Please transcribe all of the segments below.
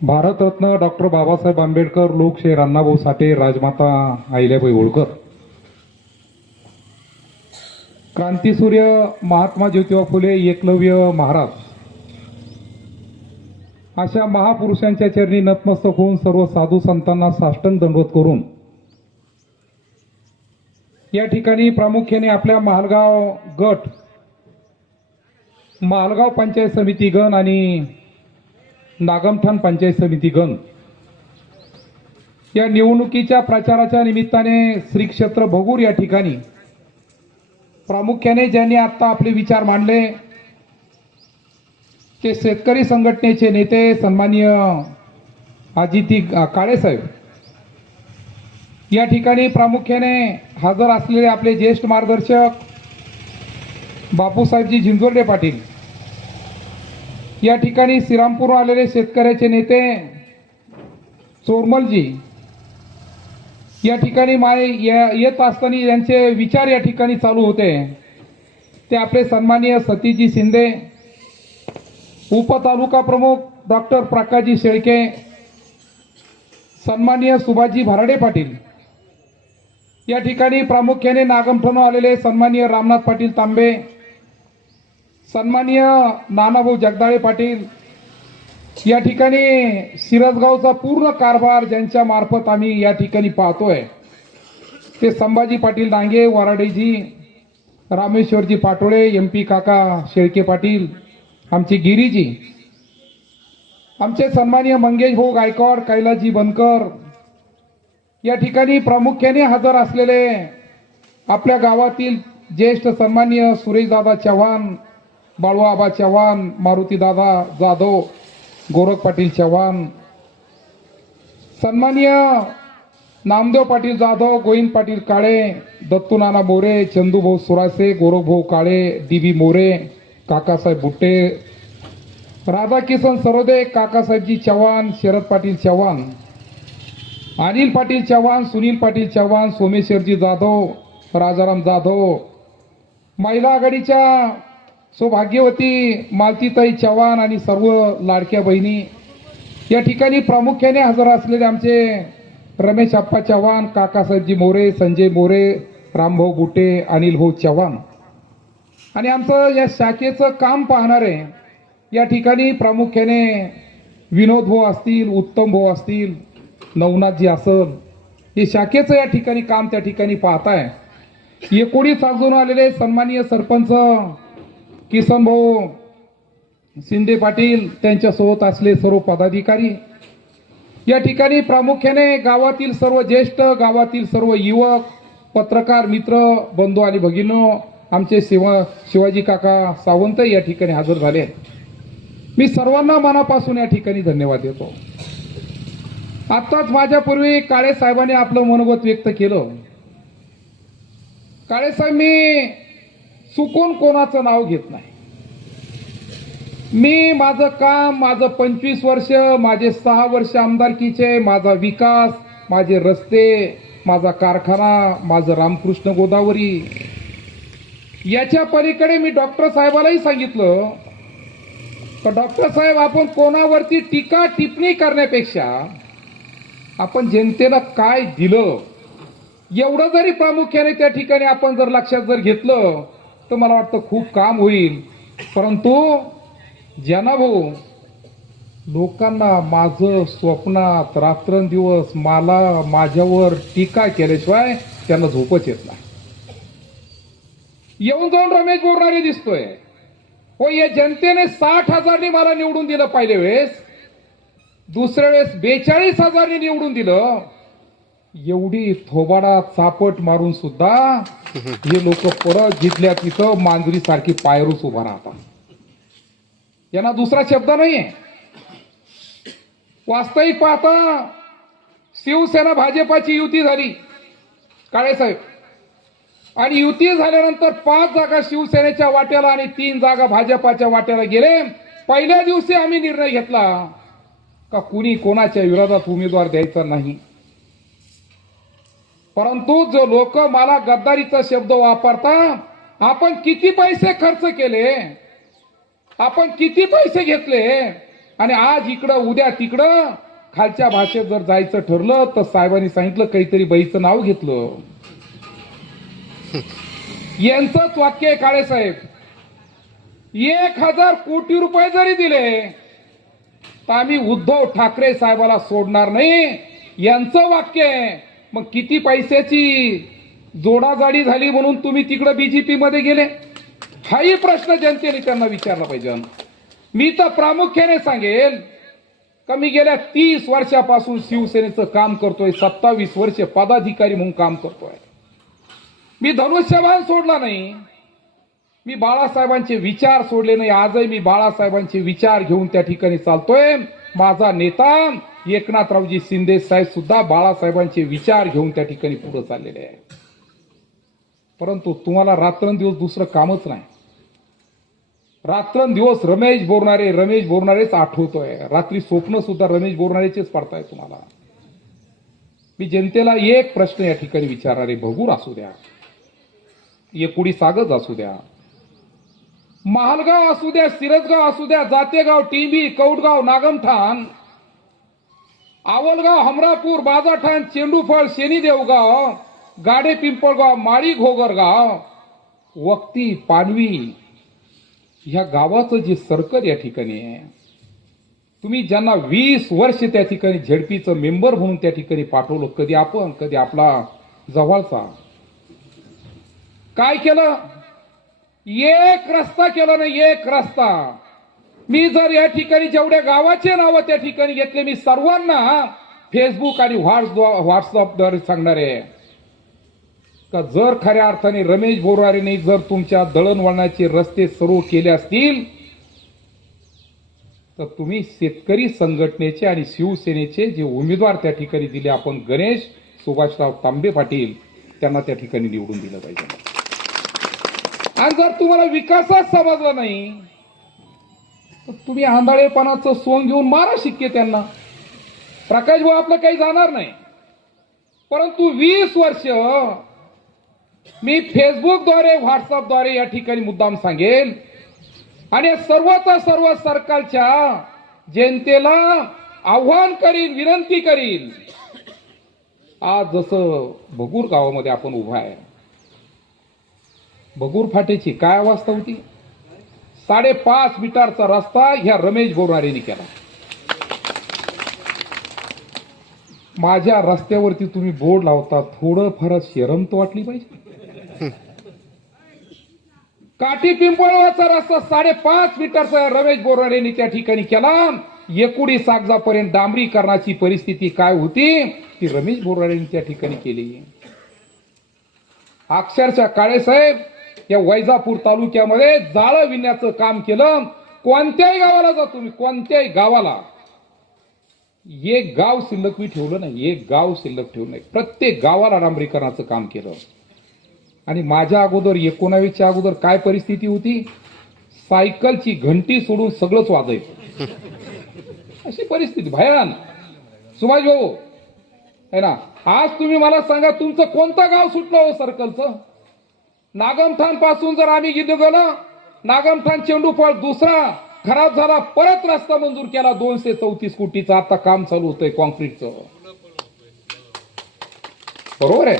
Bharat Ratna doctor Babasaheb Ambedkar, लोकशाहीर अण्णाभाऊ साठे, राजमाता अहिल्याबाई होळकर, क्रांतीसूर्य महात्मा ज्योतिबा फुले, एकलव्य महाराज अशा महापुरुषांच्या चरणी नतमस्तक होऊन सर्व साधू संतांना साष्टांग दंडवत करून या ठिकाणी प्रामुख्याने आपल्या महालगाव गट, महालगाव पंचायत समिती गण आणि नागमठाण पंचायत समिती गण या निवडणुकीच्या प्रचाराच्या निमित्ताने श्री क्षेत्र भगूर या ठिकाणी प्रामुख्याने ज्यांनी आता आपले विचार मांडले ते शेतकरी संघटनेचे नेते सन्माननीय अजिती काळे साहेब, या ठिकाणी प्रामुख्याने हजर असलेले आपले ज्येष्ठ मार्गदर्शक बापूसाहेबजी झिंजोर्डे पाटील, या ठिकाणी श्रीरामपूर आलेले शेतकऱ्याचे नेते चोरमलजी, या ठिकाणी येत असताना यांचे विचार या ठिकाणी चालू होते ते आपले सन्माननीय सतीशजी शिंदे, उपतालुका प्रमुख डॉक्टर प्रकाशजी शेळके, सन्माननीय सुभाषजी भराडे पाटील, या ठिकाणी प्रामुख्याने नागमठाणून आलेले सन्माननीय रामनाथ पाटील तांबे, सन्माननीय नानाभाऊ जगदाळे पाटील, या ठिकाणी सिरसगावचा पूर्ण कारभार ज्यांच्या मार्फत आम्ही या ठिकाणी पाहतोय ते संभाजी पाटील डांगे, वराडेजी, रामेश्वरजी पाटोळे, एमपी काका शेळके पाटील, आमचे गिरीजी, आमचे सन्माननीय मंगेश भाऊ गायकवाड, कैलासजी बनकर, या ठिकाणी प्रामुख्याने हजर असलेले आपल्या गावातील ज्येष्ठ सन्माननीय सुरेशदादा चव्हाण, बाळूआबा चव्हाण, मारुतीदादा जाधव, गोरख पाटील चव्हाण, सन्माननीय नामदेव पाटील जाधव, गोविंद पाटील काळे, दत्तू नाना मोरे, चंदूभाऊ सुरासे, गोरखभाऊ काळे, डीबी मोरे, काकासाहेब बुट्टे, राधाकिसन सरोदे, काकासाहेबजी चव्हाण, शरद पाटील चव्हाण, अनिल पाटील चव्हाण, सुनील पाटील चव्हाण, सोमेश्वरजी जाधव, राजाराम जाधव, महिला आघाडीच्या सौभाग्यवती मालतीताई चव्हाण आणि सर्व लाडक्या बहिणी, या ठिकाणी प्रामुख्याने हजर असलेले आमचे रमेश आप्पा चव्हाण, काकासाहेबजी मोरे, संजय मोरे, रामभाऊ बुटे, अनिल भाऊ चव्हाण आणि आमचं या शाखेचं काम पाहणारे या ठिकाणी प्रामुख्याने विनोद भाऊ असतील, उत्तम भाऊ असतील, नवनाथजी असल, हे शाखेचं या ठिकाणी काम त्या ठिकाणी पाहताय. 19 अजून आलेले सन्माननीय सरपंच किसन भाऊ शिंदे पाटील, त्यांच्यासोबत असले सर्व पदाधिकारी, या ठिकाणी प्रामुख्याने गावातील सर्व ज्येष्ठ, गावातील सर्व युवक, पत्रकार मित्र, बंधू आणि भगिनो, आमचे शिवाजी काका सावंत या ठिकाणी हजर झाले. मी सर्वांना मनापासून या ठिकाणी धन्यवाद देतो. आत्ताच माझ्यापूर्वी काळे साहेबांनी आपलं मनोगत व्यक्त केलं. काळे साहेब, मी चुकून कोणाचं नाव घेत नाही. मी माझं काम, माझं 25 वर्ष, माझे 6 वर्ष आमदारकीचे, माझा विकास, माझे रस्ते, माझा कारखाना, माझं रामकृष्ण गोदावरी, याच्या पलीकडे मी डॉक्टर साहेबालाही सांगितलं तर डॉक्टर साहेब, आपण कोणावरती टीका टिप्पणी करण्यापेक्षा आपण जनतेला काय दिलं एवढं जरी प्रामुख्याने त्या ठिकाणी आपण जर लक्षात जर घेतलं तर मला वाटतं खूप काम होईल. परंतु ज्यांना भाऊ लोकांना माझं स्वप्नात रात्रंदिवस मला माझ्यावर टीका केल्याशिवाय त्यांना झोपच येत नाही. येऊन जाऊन रमेश बोरणारे दिसतोय. हो, या जनतेने 60,000नी मला निवडून दिलं पहिल्या वेळेस, दुसऱ्या वेळेस 42,000नी निवडून दिलं. एवढी थोबाडा चापट मारून सुद्धा हे लोक परत जिथल्या तिथं मांजरी सारखी पायरूच उभा राहतात. यांना दुसरा शब्द नाहीये. वास्तविक पाहता शिवसेना भाजपाची युती झाली काळे साहेब, आणि युती झाल्यानंतर 5 जागा शिवसेनेच्या वाट्याला आणि 3 जागा भाजपाच्या वाट्याला गेले. पहिल्या दिवशी आम्ही निर्णय घेतला का कुणी कोणाच्या विरोधात उमेदवार द्यायचा नाही. परंतु जो लोक मला गद्दारीचा शब्द वापरता, आपण किती पैसे खर्च केले, आपण किती पैसे घेतले, आणि आज इकडं उद्या तिकडं खालच्या भाषेत जर जायचं ठरलं तर साहेबांनी सांगितलं काहीतरी बाईचं नाव घेतलं. यांचंच वाक्य आहे काळे साहेब, 1000 कोटी रुपये जरी दिले तर आम्ही उद्धव ठाकरे साहेबाला सोडणार नाही, यांचं वाक्य आहे. मग किती पैशाची जोडाजाडी झाली म्हणून तुम्ही तिकडे बीजेपी मध्ये गेले, हाही प्रश्न जनतेने त्यांना विचारला पाहिजे. मी तर प्रामुख्याने सांगेल का मी गेल्या 30 वर्षापासून शिवसेनेचं काम करतोय, 27 वर्ष पदाधिकारी म्हणून काम करतोय. मी धनुष्यबाण सोडला नाही, मी बाळासाहेबांचे विचार सोडले नाही. आजही मी बाळासाहेबांचे विचार घेऊन त्या ठिकाणी चालतोय. माझा नेता एकनाथरावजी शिंदे साहेब सुद्धा बाळासाहेबांचे विचार घेऊन त्या ठिकाणी पुढे चाललेले आहे. परंतु तुम्हाला रात्रंदिवस दुसरं कामच नाही. रात्रंदिवस रमेश बोरणारेच आठवतोय. रात्री स्वप्न सुद्धा रमेश बोरणारेचेच पडताय तुम्हाला. मी जनतेला एक प्रश्न या ठिकाणी विचारणारे, भगूर असू द्या, एकुडी सागज असू द्या, महालगाव असू द्या, सिरसगाव असू द्या, जातेगाव, टीबी, कौटगाव, नागमठाण, आवलगाव, हमरापूर, बाजाठाण, चेंडूफळ, शेनीदेवगाव, गाडे पिंपळगाव, माळी घोगरगाव, वक्ती, पानवी, ह्या गावाचं जे सर्कल या ठिकाणी आहे, तुम्ही ज्यांना 20 वर्ष त्या ठिकाणी झेडपीचं मेंबर म्हणून त्या ठिकाणी पाठवलं, कधी आपण कधी आपला जवळचा, काय केलं? एक रस्ता केला नाही, एक रस्ता. मी जर या ठिकाणी जेवढ्या गावाचे नावं त्या ठिकाणी घेतले, मी सर्वांना फेसबुक आणि व्हॉट्सअपद्वारे सांगणार आहे का जर खऱ्या अर्थाने रमेश बोरणारेंनी जर तुमच्या दळणवळणाचे रस्ते सुरू केले असतील तर तुम्ही शेतकरी संघटनेचे आणि शिवसेनेचे जे उमेदवार त्या ठिकाणी दिले, आपण गणेश सुभाषराव तांबे पाटील, त्यांना त्या ठिकाणी निवडून दिलं पाहिजे. आणि जर तुम्हाला विकासात समजला नाही तर तुम्ही आंधळेपणाचं सोंग घेऊन मारा शिक्के त्यांना. प्रकाश भाऊ आपलं काही जाणार नाही. परंतु 20 वर्ष मी फेसबुकद्वारे व्हॉट्सअपद्वारे या ठिकाणी मुद्दाम सांगेल आणि सर्वता सर्व सरकारच्या जनतेला आव्हान करील, विनंती करील. आज जसं भगूर गावामध्ये आपण उभा आहे, भगूर फाटेची काय अवस्था होती? 5.5 मीटरचा रस्ता ह्या रमेश बोरणारेंनी केला. माझ्या रस्त्यावरती तुम्ही बोर्ड लावता, थोडं फार शरम तर वाटली पाहिजे. काठी पिंपळगावचा रस्ता 5.5 मीटरचा रमेश बोरणारेंनी त्या ठिकाणी केला. एकुडी सागजापर्यंत डांबरीकरणाची परिस्थिती काय होती ती रमेश बोरणारेंनी त्या ठिकाणी केली. अक्षरशः काळे साहेब या वैजापूर तालुक्यामध्ये जाळं विणण्याचं काम केलं. कोणत्याही गावाला जा तुम्ही, कोणत्याही गावाला, एक गाव शिल्लक मी ठेवलं नाही, एक गाव शिल्लक ठेवलं नाही. प्रत्येक गावाला डांबरीकरणाचं काम केलं. आणि माझ्या अगोदर 19च्या अगोदर काय परिस्थिती होती? सायकलची घंटी सोडून सगळंच वाजायचं, अशी परिस्थिती भयान. सुभाष भाऊ है ना, आज तुम्ही मला सांगा तुमचं कोणतं गाव सुटलं हो सर्कलचं? नागमठाण पासून जर आम्ही गेलो, नागमठाण चेंडूफळ दुसरा खराब झाला, परत रस्ता मंजूर केला 234 कोटीचा, आता काम चालू होतंय कॉन्क्रीटचं. बरोबर आहे.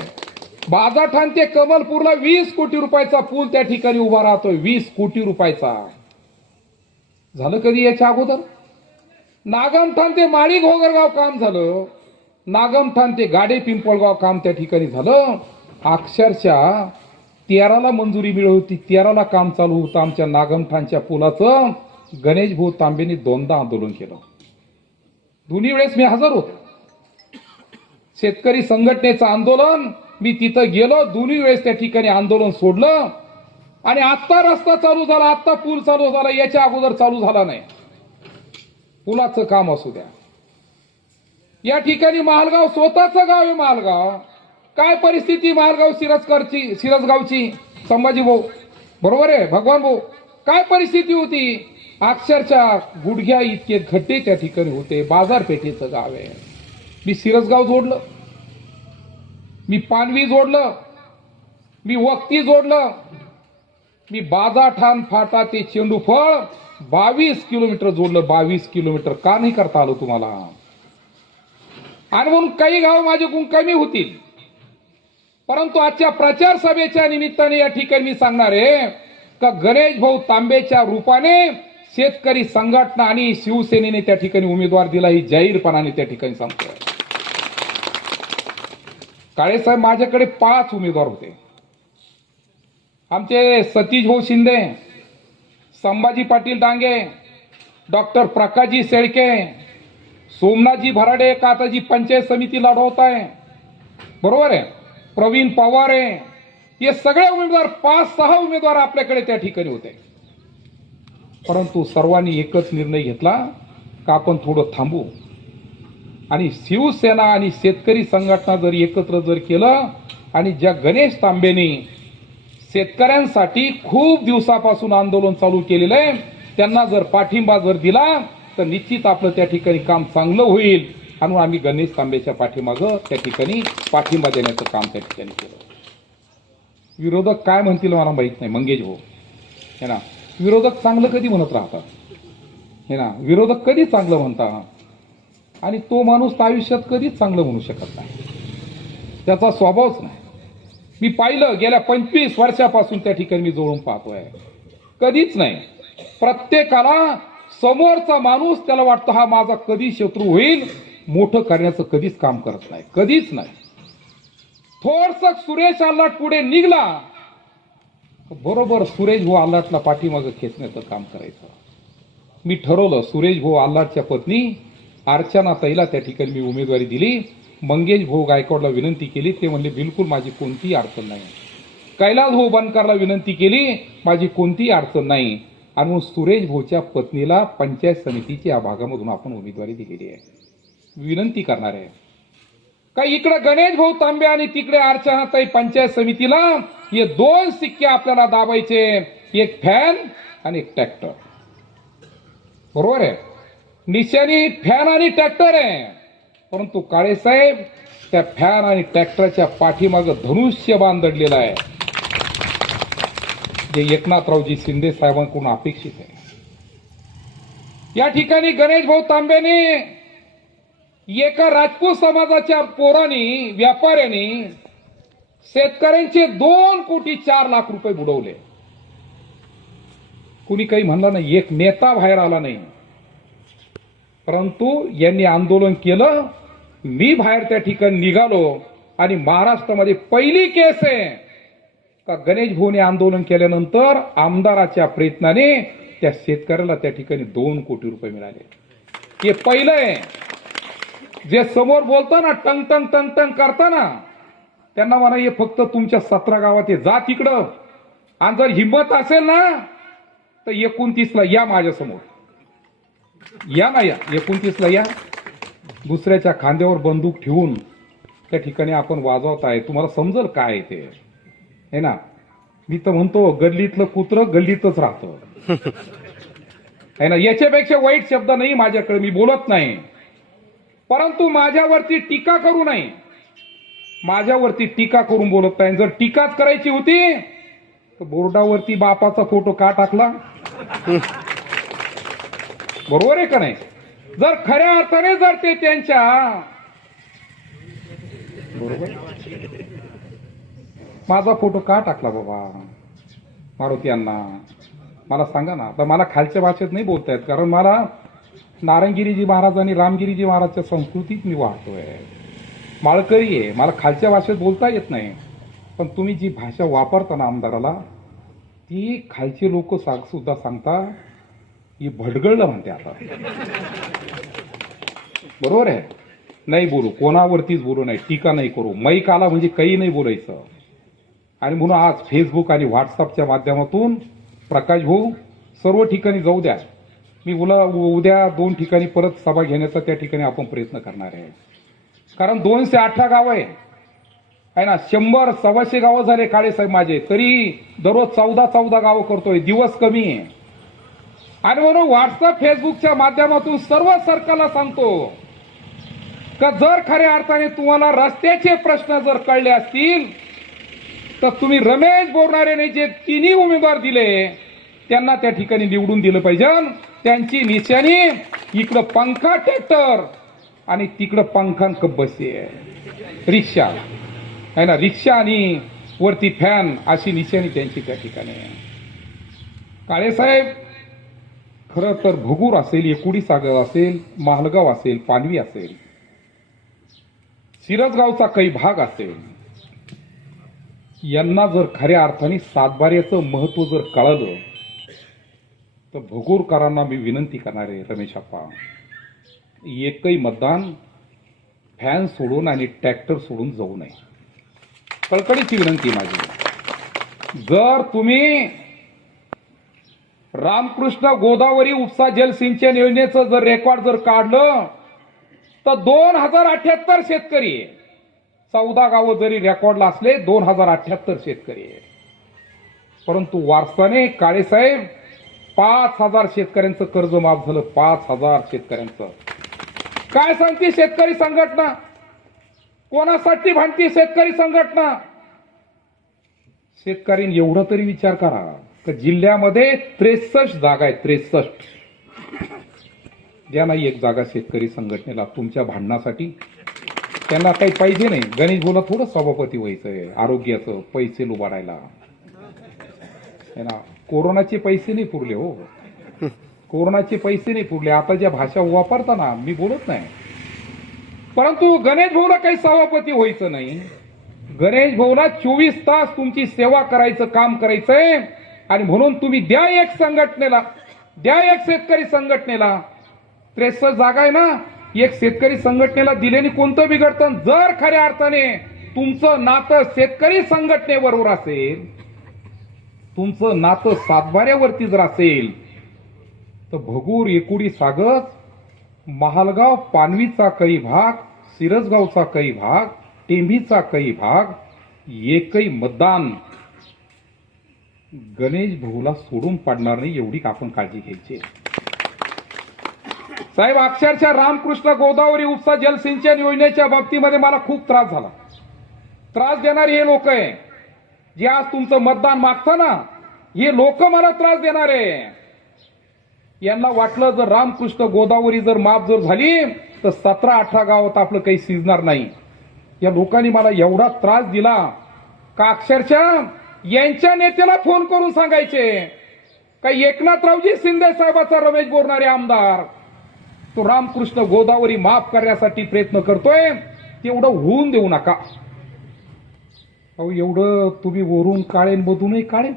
बाजाठाण ते कमलपूरला 20 कोटी रुपयाचा पूल त्या ठिकाणी उभा राहतोय, 20 कोटी रुपयाचा. झालं कधी याच्या अगोदर? नागमठाण ते माळी घोगरगाव काम झालं, नागमठाण ते गाडे पिंपळगाव काम त्या ठिकाणी झालं. अक्षरशः 13ला मंजुरी मिळत होती, 13ला काम चालू होतं आमच्या नागमठाणच्या पुलाचं. गणेश भाऊ तांबेंनी 2दा आंदोलन केलं. दोन्ही वेळेस मी हजर होतो. शेतकरी संघटनेचं आंदोलन, मी तिथं गेलो, दोन्ही वेळेस त्या ठिकाणी आंदोलन सोडलं. आणि आत्ता रस्ता चालू झाला, आत्ता पूल चालू झाला, याच्या अगोदर चालू झाला नाही. पुलाचं काम असू द्या. या ठिकाणी मालगाव स्वतःचं गाव आहे. मालगाव काय परिस्थिती, मालगाव सिरसगावची, संभाजी भाऊ बरोबर आहे, भगवान भाऊ काय परिस्थिती होती? अक्षरशः गुडघ्या इतके खड्डे त्या ठिकाणी होते. बाजारपेठेचं गाव आहे. मी सिरसगाव जोडलं, मी पानवी जोडलं, मी वक्ती जोडलं, मी बाजाठाण फाटा ते चेंडूफळ 22 किलोमीटर जोडलं. 22 किलोमीटर का नाही करता आलं तुम्हाला? आणि म्हणून काही गाव माझ्याकडून कमी होतील, परंतु आजच्या प्रचार सभेच्या निमित्ताने या ठिकाणी मी सांगणार आहे का गणेश भाऊ तांबेच्या रूपाने शेतकरी संघटना आणि शिवसेनेने त्या ठिकाणी उमेदवार दिला, ही जाहीरपणाने त्या ठिकाणी सांगतोय. काळेसाहेब, माझ्याकडे 5 उमेदवार होते. आमचे सतीश भाऊ शिंदे, संभाजी पाटील डांगे, डॉक्टर प्रकाशजी शेळके, सोमनाथजी भराडे, का आता जी पंचायत समिती लढवत आहे, बरोबर आहे, प्रवीण पवार आहे, हे सगळे उमेदवार 5-6 उमेदवार आपल्याकडे त्या ठिकाणी होते. परंतु सर्वांनी एकच निर्णय घेतला का आपण थोडं थांबू आणि शिवसेना आणि शेतकरी संघटना जर एकत्र जर केलं आणि ज्या गणेश तांबेनी शेतकऱ्यांसाठी खूप दिवसापासून आंदोलन चालू केलेलं आहे त्यांना जर पाठिंबा जर दिला तर निश्चित आपलं त्या ठिकाणी काम चांगलं होईल. आणि आम्ही गणेश तांबेच्या पाठीमागं त्या ठिकाणी पाठिंबा देण्याचं काम त्या ठिकाणी केलं. विरोधक काय म्हणतील मला माहित नाही, मंगेश भाऊ हे ना, विरोधक चांगलं कधी म्हणत राहतात हे ना, विरोधक कधी चांगलं म्हणतात आणि तो माणूस आयुष्यात कधीच चांगलं म्हणू शकत नाही, त्याचा स्वभावच नाही. मी पाहिलं गेल्या 25 वर्षापासून त्या ठिकाणी मी जवळून पाहतोय, कधीच नाही. प्रत्येकाला समोरचा माणूस त्याला वाटतं हा माझा कधी शत्रू होईल, मोठं करण्याचं कधीच काम करत नाही, कधीच नाही. थोडस सुरेश आल्हाट पुढे निघला, बरोबर सुरेश भाऊ आल्हाटला पाठीमागं खेचण्याचं काम करायचं. मी ठरवलं, सुरेश भाऊ आल्हाटच्या पत्नी अर्चना ताईला त्या ठिकाणी मी उमेदवारी दिली. मंगेश भाऊ गायकवाडला विनंती केली, ते म्हणले बिलकुल माझी कोणतीही अडचण नाही. कैलास भाऊ बनकरला विनंती केली, माझी कोणतीही अडचण नाही. आणि सुरेश भाऊच्या पत्नीला पंचायत समितीच्या या भागामधून आपण उमेदवारी दिलेली आहे. विनंती करणार आहे का इकडे गणेश भाऊ तांबे आणि तिकडे अर्चनाताई पंचायत समितीला हे 2 सिक्के आपल्याला दाबायचे, एक फॅन आणि एक ट्रॅक्टर. बरोबर आहे, निशाणी फॅन आणि ट्रॅक्टर आहे, परंतु काळेसाहेब त्या फॅन आणि ट्रॅक्टरच्या पाठीमागं धनुष्यबाण दडलेला आहे, जे एकनाथरावजी शिंदे साहेबांकडून अपेक्षित आहे. या ठिकाणी गणेश भाऊ तांबेने एका राजपूत समाजाच्या पोरांनी, व्यापाऱ्यांनी शेतकऱ्यांचे 2 कोटी 4 लाख रुपये बुडवले. कुणी काही म्हणलं नाही, एक नेता बाहेर आला नाही, परंतु यांनी आंदोलन केलं. मी बाहेर त्या ठिकाणी निघालो आणि महाराष्ट्रामध्ये पहिली केस आहे का गणेश भाऊने आंदोलन केल्यानंतर आमदाराच्या प्रयत्नाने त्या शेतकऱ्याला त्या ठिकाणी 2 कोटी रुपये मिळाले. हे पहिलं आहे. जे समोर बोलताना टंग टंग टंग टंग करताना त्यांना म्हणा हे फक्त तुमच्या 17 गावात जा तिकडं, आणि जर हिंमत असेल ना तर 29ला या माझ्या समोर, या ना, या 29ला या. दुसऱ्याच्या खांद्यावर बंदूक ठेवून त्या ठिकाणी आपण वाजवताय, तुम्हाला समजल काय ते है ना. मी तर म्हणतो गल्लीतलं कुत्रं गल्लीतच राहतं है ना. याच्यापेक्षा वाईट शब्द नाही माझ्याकडे, मी बोलत नाही. परंतु माझ्यावरती टीका करू नये, माझ्यावरती टीका करून बोलत नाही. जर टीकाच करायची होती तर बोर्डावरती बापाचा फोटो का टाकला, बरोबर आहे का नाही. जर खऱ्या अर्थाने जर ते त्यांच्या, बरोबर, माझा फोटो का टाकला बाबा मारुती अण्णा, मला सांगा ना. आता मला खालच्या भाषेत नाही बोलता येत, कारण मला नारायणगिरीजी महाराज आणि रामगिरीजी महाराजच्या संस्कृतीत मी वाहतोय, माळकरी आहे, मला खालच्या भाषेत बोलता येत नाही. पण तुम्ही जी भाषा वापरता ना आमदाराला, ती खालचे लोक सुद्धा सांगता ही भडगळलं म्हणते. आता बरोबर आहे, नाही बोलू, कोणावरतीच बोलू नाही, टीका नाही करू. मैक आला म्हणजे काही नाही बोलायचं. आणि म्हणून आज फेसबुक आणि व्हॉट्सअपच्या माध्यमातून प्रकाश भाऊ सर्व ठिकाणी जाऊ द्या. मी उद्या 2 ठिकाणी परत सभा घेण्याचा त्या ठिकाणी आपण प्रयत्न करणार आहे. कारण 218 गाव आहे ना, 100-125 गावं झाले काळेसाहेब माझे, तरी दररोज 14 गावं करतोय, दिवस कमी आहे. आणि म्हणून व्हॉट्सअप फेसबुकच्या माध्यमातून सर्व सरकारला सांगतो का जर खऱ्या अर्थाने तुम्हाला रस्त्याचे प्रश्न जर कळले असतील तर तुम्ही रमेश बोरणारेने जे 3 उमेदवार दिले त्यांना त्या ठिकाणी निवडून दिलं पाहिजे. त्यांची निशाणी इकडं पंखा ट्रॅक्टर आणि तिकडं पंखांक बसे रिक्षा आहे ना, रिक्षा आणि वरती फॅन अशी निशाणी त्यांची त्या ठिकाणी आहे. काळेसाहेब खरं तर भगूर असेल, एकुडी सागर असेल, मालगाव असेल, पानवी असेल, सिरसगावचा काही भाग असेल, यांना जर खऱ्या अर्थाने सातबाऱ्याचं महत्व जर कळलं तर भगूरकरांना मी विनंती करणार आहे, रमेश अप्पा, एकही मतदान फॅन सोडून आणि ट्रॅक्टर सोडून जाऊ नये. कळकळीची विनंती माझी. जर तुम्ही रामकृष्ण गोदावरी उपसा जलसिंचन योजनेचं जर रेकॉर्ड जर काढलं तर 2078 शेतकरी आहे. 14 गावं जरी रेकॉर्डला असले 2078 शेतकरी आहे. परंतु वारसाने काळेसाहेब 5000 शेतकऱ्यांचं कर्ज माफ झालं. 5000 शेतकऱ्यांचं. काय सांगते शेतकरी संघटना? कोणासाठी भांडती शेतकरी संघटना? शेतकऱ्यांनी एवढा तरी विचार करा की जिल्ह्यामध्ये 63 जागा आहेत. 63 द्या नाही एक जागा शेतकरी संघटनेला तुमच्या भांडणासाठी. त्यांना काही पाहिजे नाही. गणेश बोला थोडं सभापती व्हायचंय, आरोग्याचं पैसे लुबाडायला ना. कोरोनाचे पैसे नाही पुरले हो, कोरोनाचे पैसे नाही पुरले. आता ज्या भाषा वापरता ना, मी बोलत नाही, परंतु गणेश भाऊला काही सभापती व्हायचं नाही. गणेश भाऊला 24 तास तुमची सेवा करायचं काम करायचंय. आणि म्हणून तुम्ही द्या एक संघटनेला, द्या एक शेतकरी संघटनेला. 63 जागा आहे ना, एक शेतकरी संघटनेला दिल्याने कोणतं बिघडतं? जर खऱ्या अर्थाने तुमचं नातं शेतकरी संघटनेबरोबर असेल, तुमचं नातं सातबाऱ्यावरती जर असेल तर भगूर, एकुडी सागर, महालगाव, पानवीचा काही भाग, सिरसगावचा काही भाग, टेंभीचा काही भाग, एकही मतदान गणेश भाऊला सोडून पडणार नाही, एवढी आपण काळजी घ्यायची. साहेब अक्षरशः रामकृष्ण गोदावरी उपसा जलसिंचन योजनेच्या बाबतीमध्ये मला खूप त्रास झाला. त्रास देणारे हे लोक आहे जे आज तुमचं मतदान मागतं ना, हे लोक मला त्रास देणारे. यांना वाटलं जर रामकृष्ण गोदावरी जर माफ जर झाली तर 17-18 गावात आपलं काही शिजणार नाही. या लोकांनी मला एवढा त्रास दिला का अक्षरशः यांच्या नेत्याला फोन करून सांगायचे का एकनाथरावजी शिंदे साहेबाचा रमेश बोरणारे आमदार तो रामकृष्ण गोदावरी माफ करण्यासाठी प्रयत्न करतोय, तेवढं होऊन देऊ नका. अहो एवढं तुम्ही वरून काळे मधूनही काळे,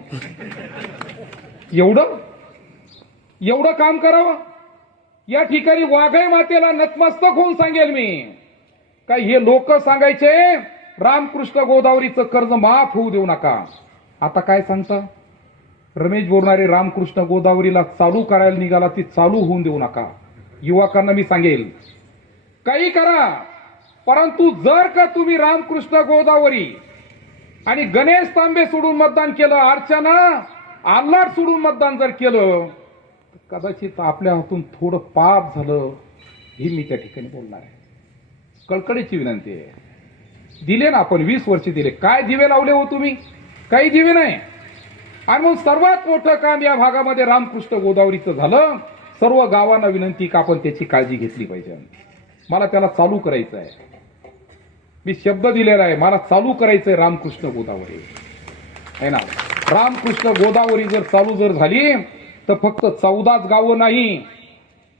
एवढं काम करावं. या ठिकाणी वाघाई मातेला नतमस्तक होऊन सांगेल मी का हे लोक सांगायचे रामकृष्ण गोदावरीचं कर्ज माफ होऊ देऊ नका. आता काय सांगता? रमेश बोरणारे रामकृष्ण गोदावरीला चालू करायला निघाला, ती चालू होऊन देऊ नका. युवकांना मी सांगेल काही करा, परंतु जर का तुम्ही रामकृष्ण गोदावरी आणि गणेश तांबे सोडून मतदान केलं, अर्चना आल्हाट सोडून मतदान जर केलं, कदाचित आपल्या हातून थोडं पाप झालं हे मी त्या ठिकाणी बोलणार आहे. कळकळीची विनंती आहे. दिले ना आपण 20 वर्ष दिले, काय दिवे लावले हो तुम्ही? काही दिवे नाही. आणि मग सर्वात मोठं काम या भागामध्ये रामकृष्ण गोदावरीचं झालं. सर्व गावांना विनंती का आपण त्याची काळजी घेतली पाहिजे. मला त्याला चालू करायचं आहे. मी शब्द दिलेला आहे, मला चालू करायचंय रामकृष्ण गोदावरी आहे ना. रामकृष्ण गोदावरी जर चालू जर झाली तर फक्त 14 गावं नाही,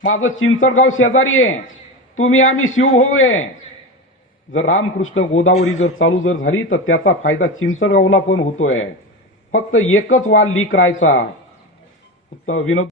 माझं चिंचडगाव शेजारी आहे, तुम्ही आम्ही शिवभाऊ आहे. जर रामकृष्ण गोदावरी जर चालू जर झाली तर त्याचा फायदा चिंचडगावला पण होतोय. फक्त एकच वाल लीक राहायचा. विनोद